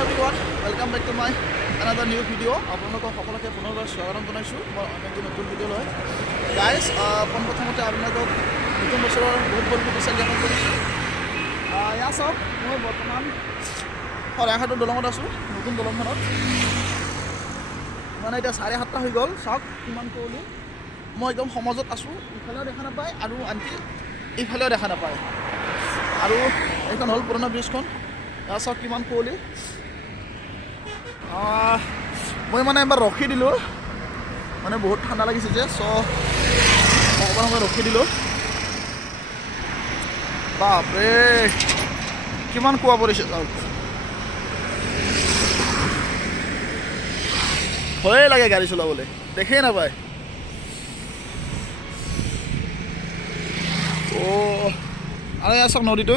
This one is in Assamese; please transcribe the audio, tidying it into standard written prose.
everyone, welcome back to my another new video. আপোনালোকক সকলোকে পুনৰবাৰ স্বাগতম জনাইছোঁ মই অনেক নতুন ভিডিঅ' লৈ গাইজ পোনপ্ৰথমতে আপোনালোকক নতুন বছৰৰ বহুত বহুত শুভেচ্ছা জ্ঞাপন কৰিছোঁ এয়া চাওক মই বৰ্তমান শৰাইঘাটৰ দলঙত আছোঁ নতুন দলংখনত মানে এতিয়া 7:30 হৈ গ'ল চাওক কিমান কুঁৱলী মই একদম সমাজত আছোঁ ইফালেও দেখা নাপায় আৰু আনকি ইফালেও দেখা নাপায় আৰু এইখন হ'ল পুৰণা ব্ৰিজখন এয়া চাওক কিমান কুঁৱলী মই মানে এবাৰ ৰখি দিলোঁ মানে বহুত ঠাণ্ডা লাগিছে যে অকণমান সময় ৰখি দিলোঁ বাপৰে কিমান কুঁৱা পৰিছে চাওক ভয়ে লাগে গাড়ী চলাবলৈ দেখেই নাপায় আৰু এয়া চাওক নদীটো